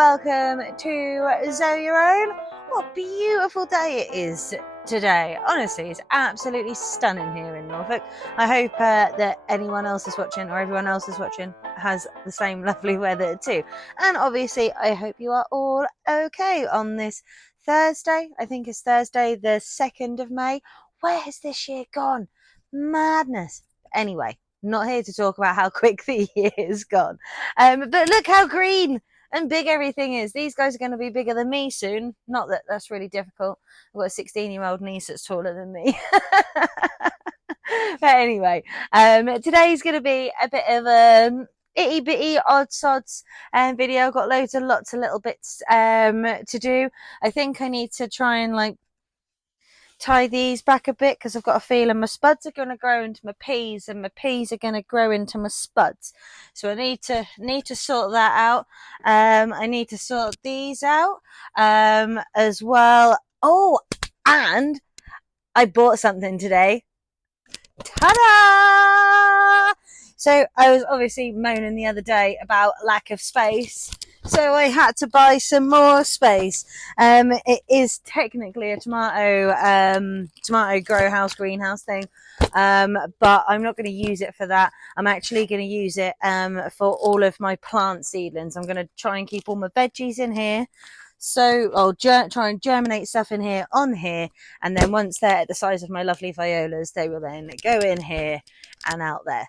welcome to Sow Your Own. What a beautiful day it is today. Honestly, it's absolutely stunning here in Norfolk. I hope that anyone else is watching, or everyone else is watching, has the same lovely weather too. And obviously, I hope you are all okay on this Thursday. I think it's Thursday the 2nd of May. Where has this year gone? Madness. Anyway, not here to talk about how quick the year is gone. But look how green and big everything is. These guys are going to be bigger than me soon. Not that that's really difficult. I've got a 16-year-old niece that's taller than me. But anyway, today's going to be a bit of a itty bitty odd sods video. I've got lots of little bits to do. I think I need to try and tie these back a bit because I've got a feeling my spuds are going to grow into my peas and my peas are going to grow into my spuds. So I need to sort that out. I need to sort these out as well. Oh, and I bought something today. Ta-da! So I was obviously moaning the other day about lack of space. So I had to buy some more space. It is technically a tomato grow house, greenhouse thing, but I'm not going to use it for that. I'm actually going to use it for all of my plant seedlings. I'm going to try and keep all my veggies in here. So I'll try and germinate stuff in here, on here, and then once they're at the size of my lovely violas, they will then go in here and out there.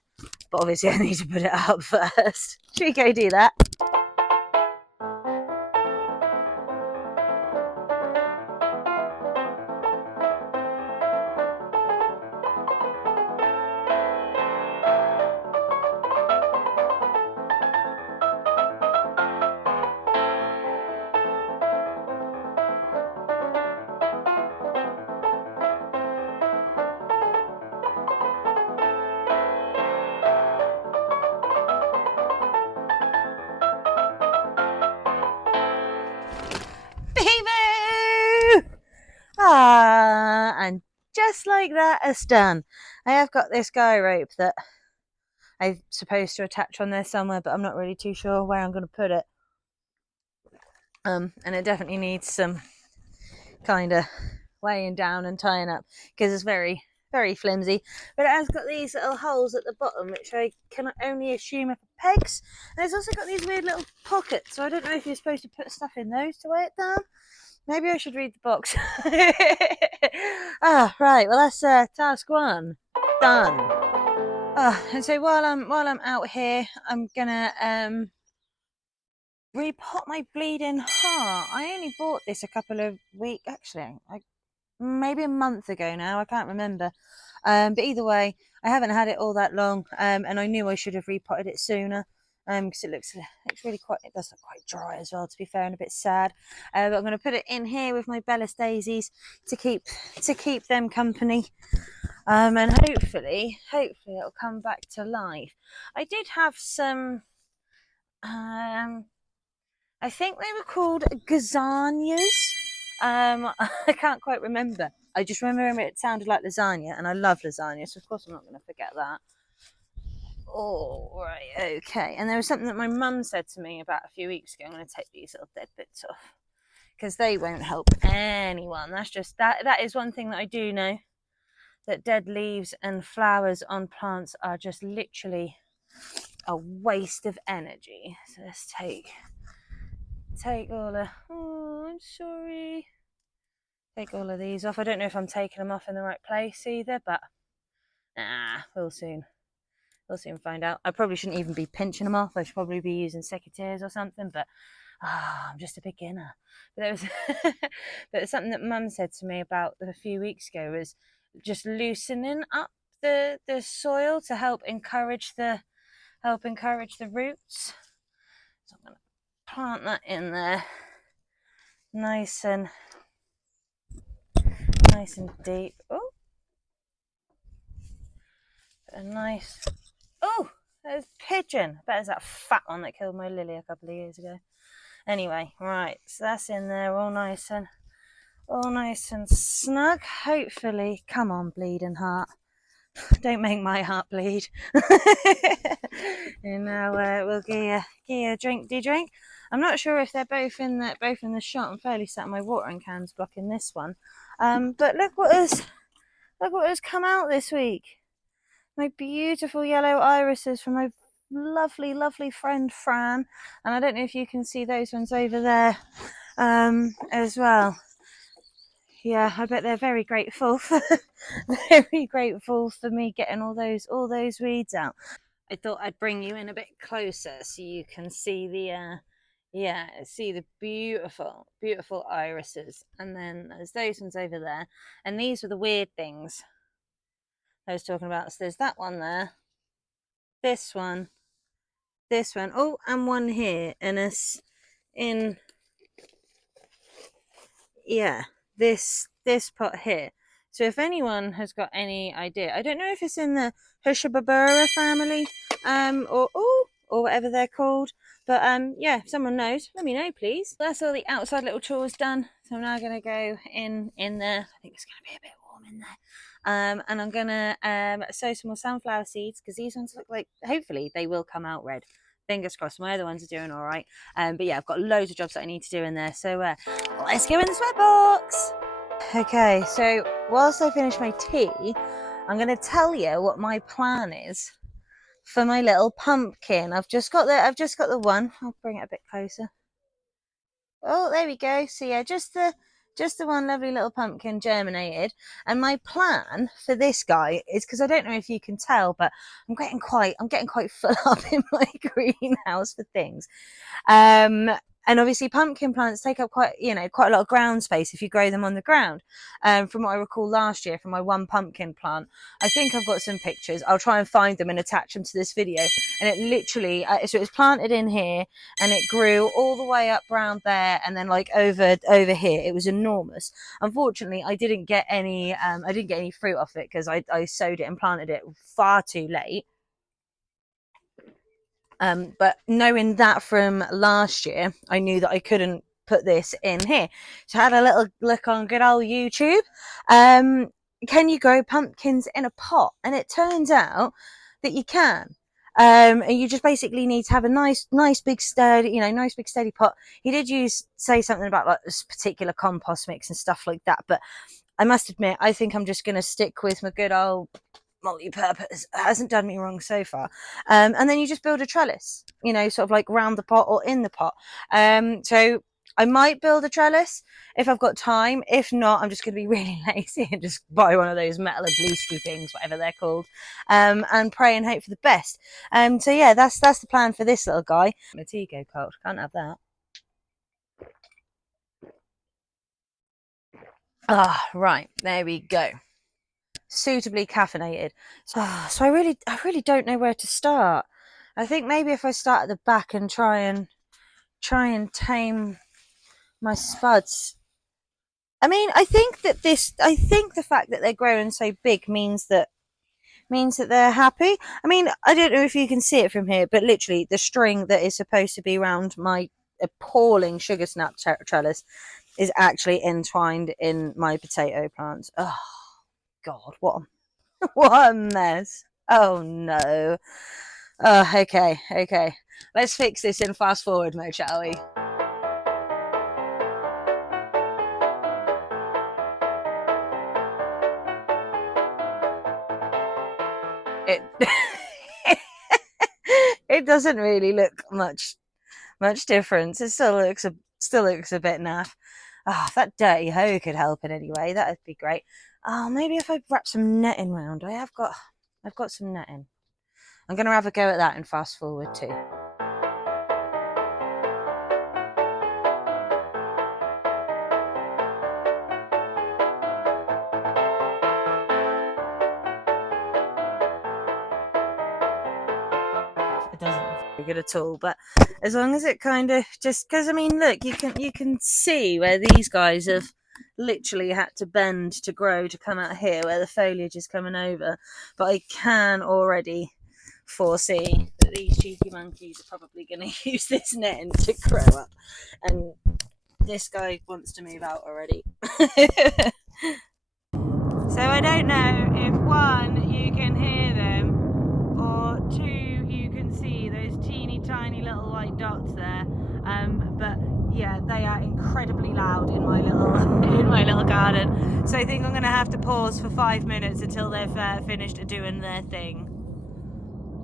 But obviously I need to put it up first. Should we go do that? And just like that, it's done. I have got this guy rope that I'm supposed to attach on there somewhere, but I'm not really too sure where I'm going to put it. And it definitely needs some kind of weighing down and tying up because it's very, very flimsy. But it has got these little holes at the bottom, which I can only assume are pegs. And it's also got these weird little pockets, so I don't know if you're supposed to put stuff in those to weigh it down. Maybe I should read the box. Right. Well, that's task one done. And so while I'm out here, I'm gonna repot my bleeding heart. I only bought this a couple of weeks, actually, maybe a month ago now. I can't remember. But either way, I haven't had it all that long, and I knew I should have repotted it sooner. Because it looks really it does look quite dry as well, to be fair, and a bit sad. But I'm going to put it in here with my Bellis daisies to keep them company. And hopefully it'll come back to life. I did have some, I think they were called gazanias. I can't quite remember. I just remember it sounded like lasagna, and I love lasagna, so of course I'm not going to forget that. Oh, right, okay. And there was something that my mum said to me about a few weeks ago. I'm going to take these little dead bits off because they won't help anyone. That's just that is one thing that I do know, that dead leaves and flowers on plants are just literally a waste of energy. So let's take all the, oh, I'm sorry. Take all of these off. I don't know if I'm taking them off in the right place either, but we'll soon find out. I probably shouldn't even be pinching them off. I should probably be using secateurs or something, but I'm just a beginner. But there was but something that Mum said to me about a few weeks ago was just loosening up the soil to help encourage the roots. So I'm going to plant that in there nice and deep. Oh, a nice, oh, there's a pigeon. I bet it's that fat one that killed my lily a couple of years ago. Anyway, right, so that's in there all nice and snug. Hopefully, come on, bleeding heart. Don't make my heart bleed. And now we'll get you a drink. Do you drink? I'm not sure if they're both in the shot. I'm fairly certain my watering can's blocking this one. But look what has come out this week. My beautiful yellow irises from my lovely, lovely friend Fran. And I don't know if you can see those ones over there as well. Yeah, I bet they're very grateful for very grateful for me getting all those weeds out. I thought I'd bring you in a bit closer so you can see see the beautiful, beautiful irises. And then there's those ones over there. And these were the weird things I was talking about. So there's that one there, this one, oh, and one here, and it's in this pot here. So if anyone has got any idea, I don't know if it's in the Hushababura family, or whatever they're called, but yeah, if someone knows, let me know, please. That's all the outside little chores done. So I'm now gonna go in there. I think it's gonna be a bit warm in there. And I'm gonna sow some more sunflower seeds because these ones look like, hopefully they will come out red. Fingers crossed. My other ones are doing all right. But yeah, I've got loads of jobs that I need to do in there. So let's go in the sweat box. Okay, so whilst I finish my tea, I'm going to tell you what my plan is for my little pumpkin. I've just got the one. I'll bring it a bit closer. Oh, there we go. So yeah, just the one lovely little pumpkin germinated. And my plan for this guy is, because I don't know if you can tell, but I'm getting quite full up in my greenhouse for things. And obviously pumpkin plants take up quite a lot of ground space if you grow them on the ground. From what I recall last year from my one pumpkin plant, I think I've got some pictures. I'll try and find them and attach them to this video. And it literally, so it was planted in here and it grew all the way up around there and then like over here. It was enormous. Unfortunately, I didn't get any fruit off it because I sowed it and planted it far too late. But knowing that from last year, I knew that I couldn't put this in here. So I had a little look on good old YouTube. Can you grow pumpkins in a pot? And it turns out that you can. And you just basically need to have a nice big sturdy pot. He did say something about like this particular compost mix and stuff like that, but I must admit, I think I'm just going to stick with my good old multi-purpose. It hasn't done me wrong so far. And then you just build a trellis, sort of like round the pot or in the pot. So I might build a trellis if I've got time. If not, I'm just going to be really lazy and just buy one of those metal bluesky things, whatever they're called, and pray and hope for the best. So yeah, that's the plan for this little guy. My tea go cold. Can't have that. Right, there we go. Suitably caffeinated. So I really don't know where to start. I think maybe if I start at the back and try and tame my spuds. I mean, I think the fact that they're growing so big means that they're happy. I mean, I don't know if you can see it from here, but literally the string that is supposed to be around my appalling sugar snap trellis is actually entwined in my potato plants. Oh God, what a mess. Oh no. Oh, okay. Let's fix this in fast forward mode, shall we? It it doesn't really look much difference. It still looks a bit naff. Oh, if that dirty hoe could help in any way, that'd be great. Oh, maybe if I wrap some netting round. I've got some netting. I'm gonna have a go at that in fast forward too. It doesn't look very good at all, but as long as it kind of just, because I mean, look, you can see where these guys have literally had to bend to grow to come out here where the foliage is coming over, but I can already foresee that these cheeky monkeys are probably going to use this netting to grow up, and this guy wants to move out already. So I don't know if one, you can hear them, or two, you can see those teeny tiny little white dots there. But yeah, they are incredibly loud in my little garden. So I think I'm going to have to pause for 5 minutes until they've finished doing their thing.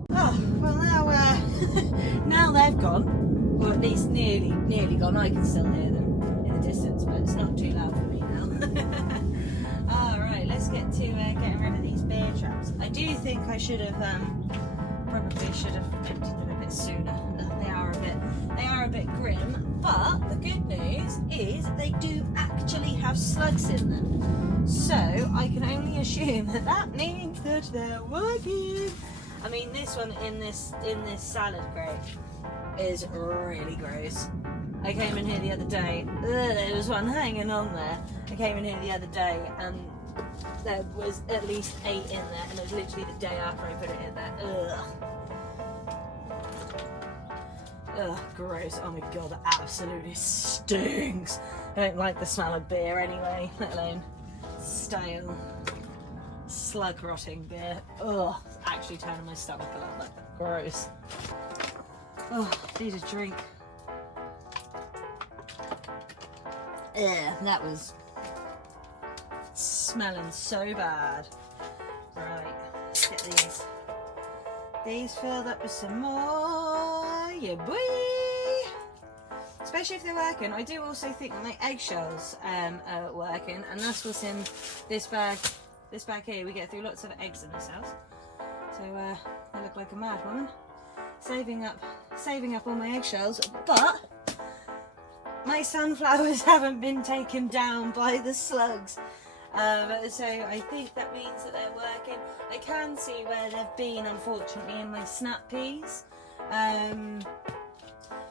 Oh, well now, now they've gone, or at least nearly gone. I can still hear them in the distance, but it's not too loud for me now. Alright, let's get to getting rid of these bear traps. I do think I should have, probably should have emptied them a bit sooner. They are a bit grim, but the good news is they do actually have slugs in them. So I can only assume that that means that they're working. I mean, this one in this salad crate is really gross. I came in here the other day. There was one hanging on there. I came in here the other day and there was at least 8 in there, and it was literally the day after I put it in there. Ugh, gross. Oh my god, that absolutely stinks. I don't like the smell of beer anyway, let alone stale, slug rotting beer. Ugh, it's actually turning my stomach a little bit. Gross. Oh, need a drink. That was smelling so bad. Right, let's get these filled up with some more. Yeah, boy. Especially if they're working. I do also think that my eggshells are working, and that's what's in this bag. This bag here, we get through lots of eggs in this house. So I look like a mad woman, saving up all my eggshells, but my sunflowers haven't been taken down by the slugs. So I think that means that they're working. I can see where they've been, unfortunately, in my snap peas. But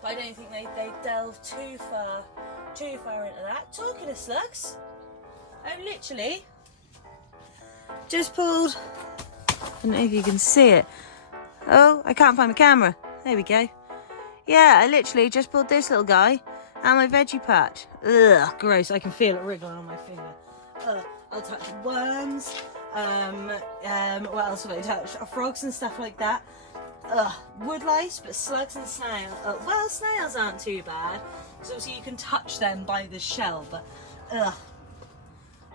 I don't think they delve too far into that. Talking of slugs, I've literally just pulled, I don't know if you can see it. Oh, I can't find my camera. There we go. Yeah, I literally just pulled this little guy and my veggie patch. Ugh, gross. I can feel it wriggling on my finger. I'll touch worms. What else have I touched? Frogs and stuff like that. Wood lice, but slugs and snails. Well, snails aren't too bad, because obviously you can touch them by the shell, but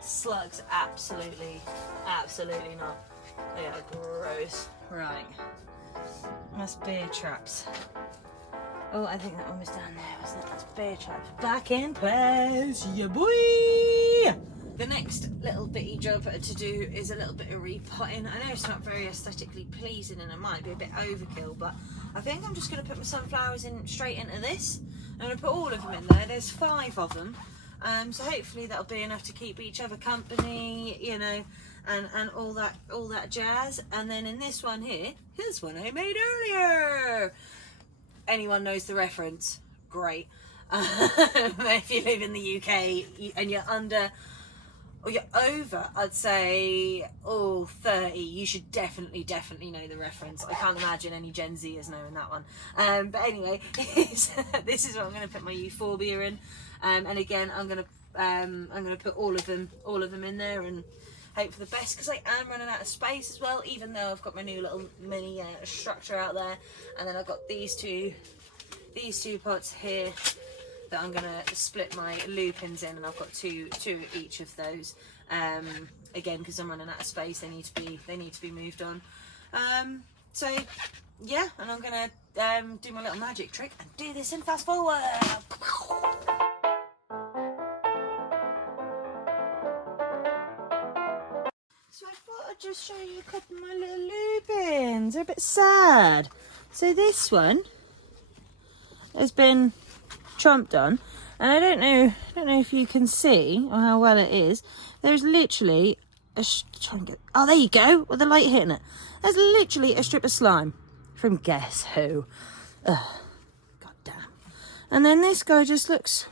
slugs, absolutely not. They are gross. Right. That's bear traps. Oh, I think that one was down there, wasn't it? That's bear traps. Back in place, yeah boy! The next little bitty job to do is a little bit of repotting. I know it's not very aesthetically pleasing and it might be a bit overkill, but I think I'm just going to put my sunflowers in straight into this. I'm going to put all of them in there. There's 5 of them. So hopefully that'll be enough to keep each other company, you know, and all that jazz. And then in this one here, here's one I made earlier. Anyone knows the reference? Great. If you live in the UK and you're under, or you're over, I'd say, 30, you should definitely know the reference. I can't imagine any Gen Zers knowing that one. But anyway, this is what I'm going to put my euphorbia in. And again, I'm going to put all of them in there and hope for the best, because I am running out of space as well, even though I've got my new little mini structure out there. And then I've got these two pots here that I'm gonna split my lupins in, and I've got two each of those. Again, because I'm running out of space, they need to be moved on. So yeah, and I'm gonna do my little magic trick and do this in fast forward. So I thought I'd just show you a couple of my little lupins. They're a bit sad. So this one has been chomped on, and I don't know if you can see or how well it is. There's literally try and get, oh, there you go, with the light hitting it. There's literally a strip of slime from guess who. God damn. And then this guy just looks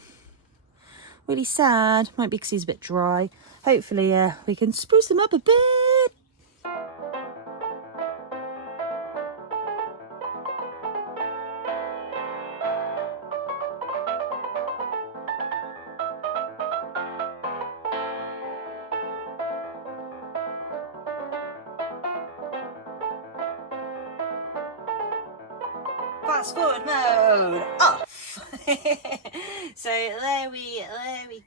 really sad. Might be because he's a bit dry. Hopefully we can spruce him up a bit. fast forward mode off. So there we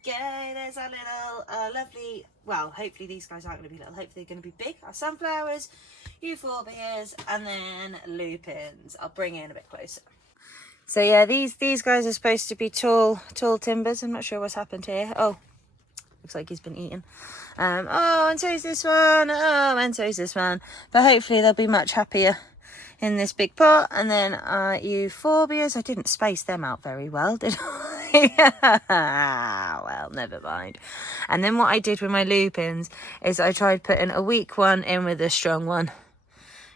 go. There's our little lovely, well, hopefully these guys aren't going to be little, hopefully they're going to be big. Our sunflowers, euphorbias, and then lupins. I'll bring in a bit closer. So yeah, these guys are supposed to be tall timbers. I'm not sure what's happened here. Oh, looks like he's been eaten. Oh, and so's this one. Oh, and so's this one. But hopefully they'll be much happier in this big pot. And then euphorbias. I didn't space them out very well, did I? Well, never mind. And then what I did with my lupins is I tried putting a weak one in with a strong one,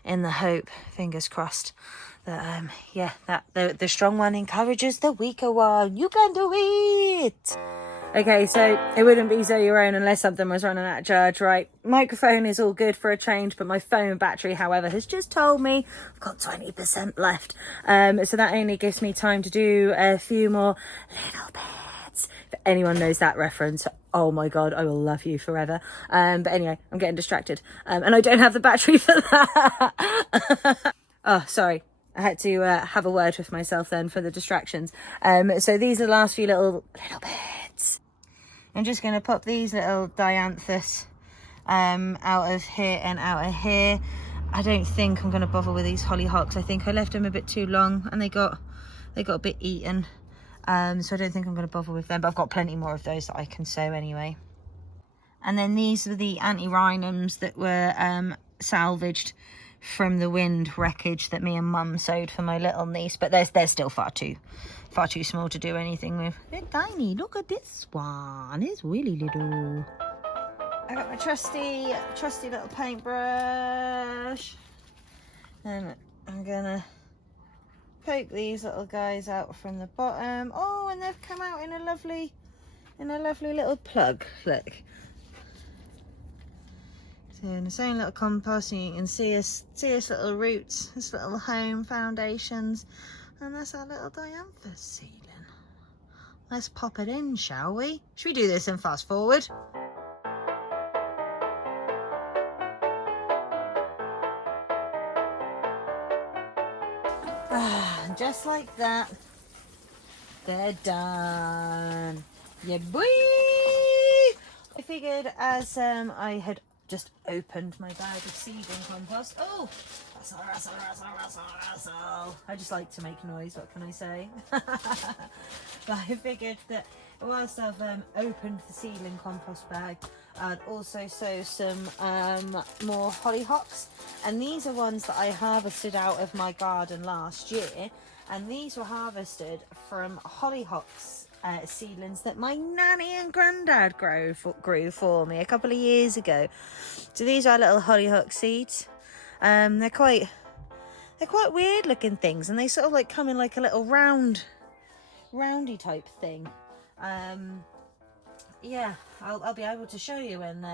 in the hope, fingers crossed, that yeah, that the strong one encourages the weaker one. You can do it. Okay, so it wouldn't be So Your Own unless something was running out of charge, right? Microphone is all good for a change, but my phone battery, however, has just told me I've got 20% left. So that only gives me time to do a few more little bits. If anyone knows that reference, oh my God, I will love you forever. But anyway, I'm getting distracted. And I don't have the battery for that. Oh, sorry. I had to have a word with myself then for the distractions. So these are the last few little bits. I'm just going to pop these little dianthus out of here and out of here. I don't think I'm going to bother with these hollyhocks. I think I left them a bit too long and they got a bit eaten. So I don't think I'm going to bother with them, but I've got plenty more of those that I can sow anyway. And then these are the antirrhinums that were salvaged from the wind wreckage that me and Mum sowed for my little niece, but they're still far too small to do anything with. They're tiny. Look at this one. It's really little. I got my trusty little paintbrush, and I'm gonna poke these little guys out from the bottom. Oh, and they've come out in a lovely little plug. Look. So in the same little compost, and you can see us little roots, this little home foundations, and that's our little dianthus seedling. Let's pop it in, shall we? Should we do this and fast forward? Just like that, they're done. Yeah, boy! I figured as I had just opened my bag of seeding compost. Oh, rustle. I just like to make noise, what can I say? But I figured that whilst I've opened the seedling compost bag, I'd also sow some more hollyhocks. And these are ones that I harvested out of my garden last year. And these were harvested from hollyhocks seedlings that my nanny and granddad grew for me a couple of years ago. So these are little hollyhock seeds. They're quite weird looking things, and they sort of like come in like a little roundy type thing. Yeah, I'll be able to show you when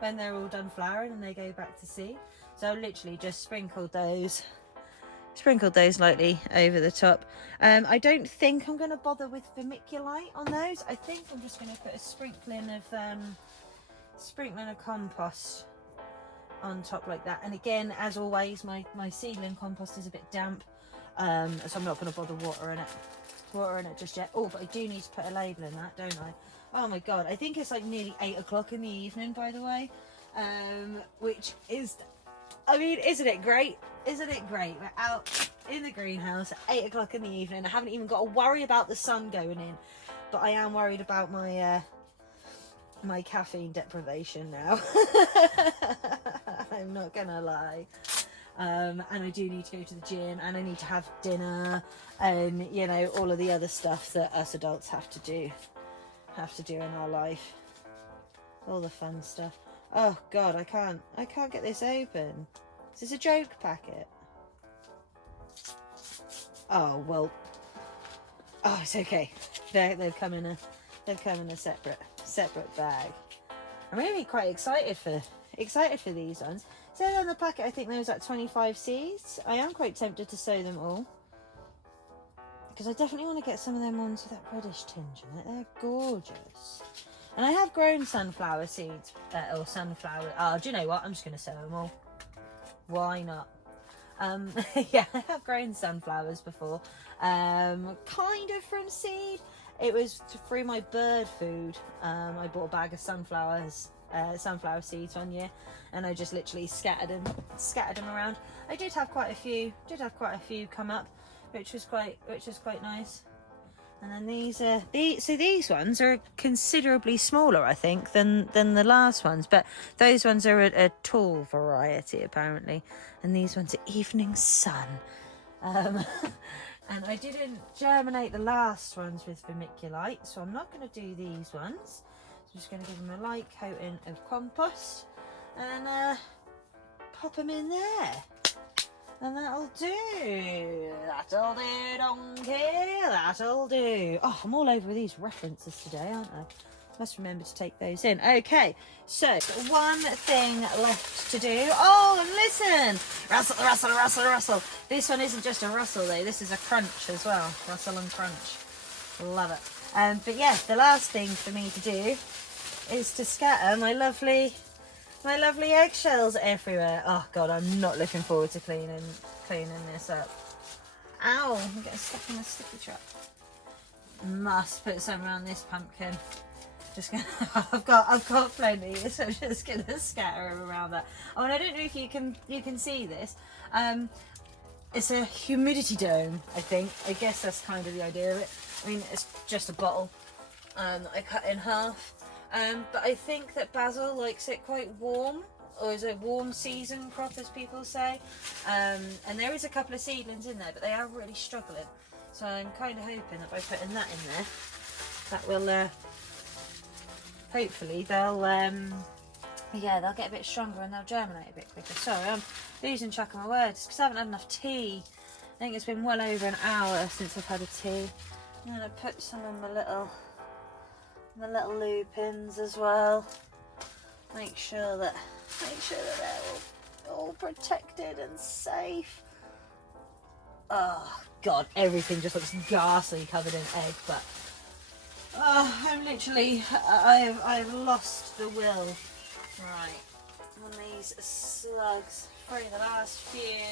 when they're all done flowering and they go back to seed. So I'll literally just sprinkled those lightly over the top. I don't think I'm going to bother with vermiculite on those. I think I'm just going to put a sprinkling of compost on top like that. And again, as always, my seedling compost is a bit damp, so I'm not going to bother watering it just yet. Oh, but I do need to put a label in that, don't I? Oh my God, I think it's like nearly 8 o'clock in the evening, by the way, which is, I mean, isn't it great? Isn't it great? We're out in the greenhouse at 8 o'clock in the evening. I haven't even got to worry about the sun going in, but I am worried about my my caffeine deprivation now. I'm not gonna lie. And I do need to go to the gym, and I need to have dinner, and you know, all of the other stuff that us adults have to do in our life. All the fun stuff. Oh God, I can't get this open. Is this a joke packet? Oh well. Oh, it's okay. They've come in a separate bag. I'm really quite excited for these ones. So on the packet, I think there was like 25 seeds. I am quite tempted to sow them all, because I definitely want to get some of them ones with that reddish tinge in it. They're gorgeous. And I have grown sunflower seeds, or sunflower. Oh, do you know what? I'm just going to sow them all. Why not? Yeah, I have grown sunflowers before, kind of from seed. It was through my bird food. I bought a bag of sunflower seeds one year, and I just literally scattered them around. I did have quite a few come up, which was quite nice. And then these ones are considerably smaller, I think, than the last ones, but those ones are a tall variety apparently, and these ones are evening sun. And I didn't germinate the last ones with vermiculite, so I'm not going to do these ones. I'm just going to give them a light coating of compost and pop them in there. And that'll do. That'll do, donkey. That'll do. Oh, I'm all over these references today, aren't I? Must remember to take those in. Okay, so one thing left to do. Oh, and listen. Rustle, rustle, rustle, rustle. This one isn't just a rustle, though. This is a crunch as well. Rustle and crunch. Love it. But yeah, the last thing for me to do is to scatter my lovely eggshells everywhere. Oh god, I'm not looking forward to cleaning this up. Ow, I'm getting stuck in a sticky trap. Must put some around this pumpkin. Just gonna I've got plenty, so I'm just gonna scatter them around that. Oh, and I don't know if you can see this. It's a humidity dome, I think. I guess that's kind of the idea of it. I mean, it's just a bottle that I cut in half. But I think that basil likes it quite warm, or is a warm season crop, as people say. And there is a couple of seedlings in there, but they are really struggling. So I'm kind of hoping that by putting that in there, that will hopefully they'll get a bit stronger and they'll germinate a bit quicker. Sorry, I'm losing track of my words because I haven't had enough tea. I think it's been well over an hour since I've had a tea. I'm gonna put some in my little lupins as well. Make sure that they're all protected and safe. Oh god, everything just looks ghastly covered in egg, but I'm literally I've lost the will. Right, on these slugs, probably the last few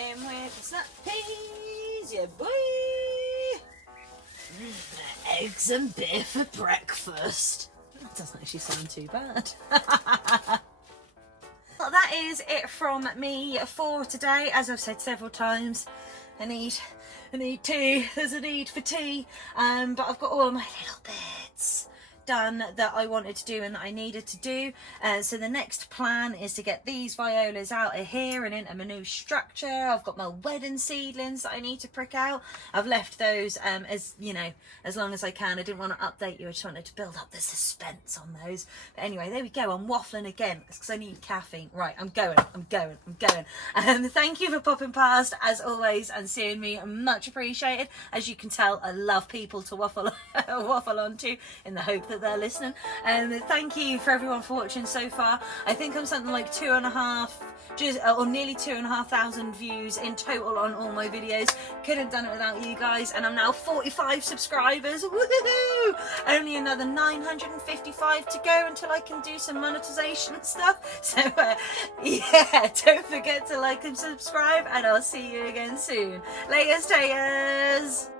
in with the snap peas, yeah boy. Eggs and beer for breakfast. That doesn't actually sound too bad. Well, that is it from me for today. As I've said several times, I need tea. There's a need for tea. But I've got all of my little bits done that I wanted to do and that I needed to do. So the next plan is to get these violas out of here and into my new structure. I've got my wedding seedlings that I need to prick out. I've left those as long as I can. I didn't want to update you. I just wanted to build up the suspense on those. But anyway, there we go. I'm waffling again. It's because I need caffeine. Right, I'm going. Thank you for popping past as always and seeing me. Much appreciated. As you can tell, I love people to waffle onto in the hope that they're listening. And thank you for everyone for watching so far. I think I'm something like nearly 2,500 views in total on all my videos. Couldn't have done it without you guys, and I'm now 45 subscribers. Woohoo! Only another 955 to go until I can do some monetization stuff. So yeah, don't forget to like and subscribe, and I'll see you again soon. Laters, taters.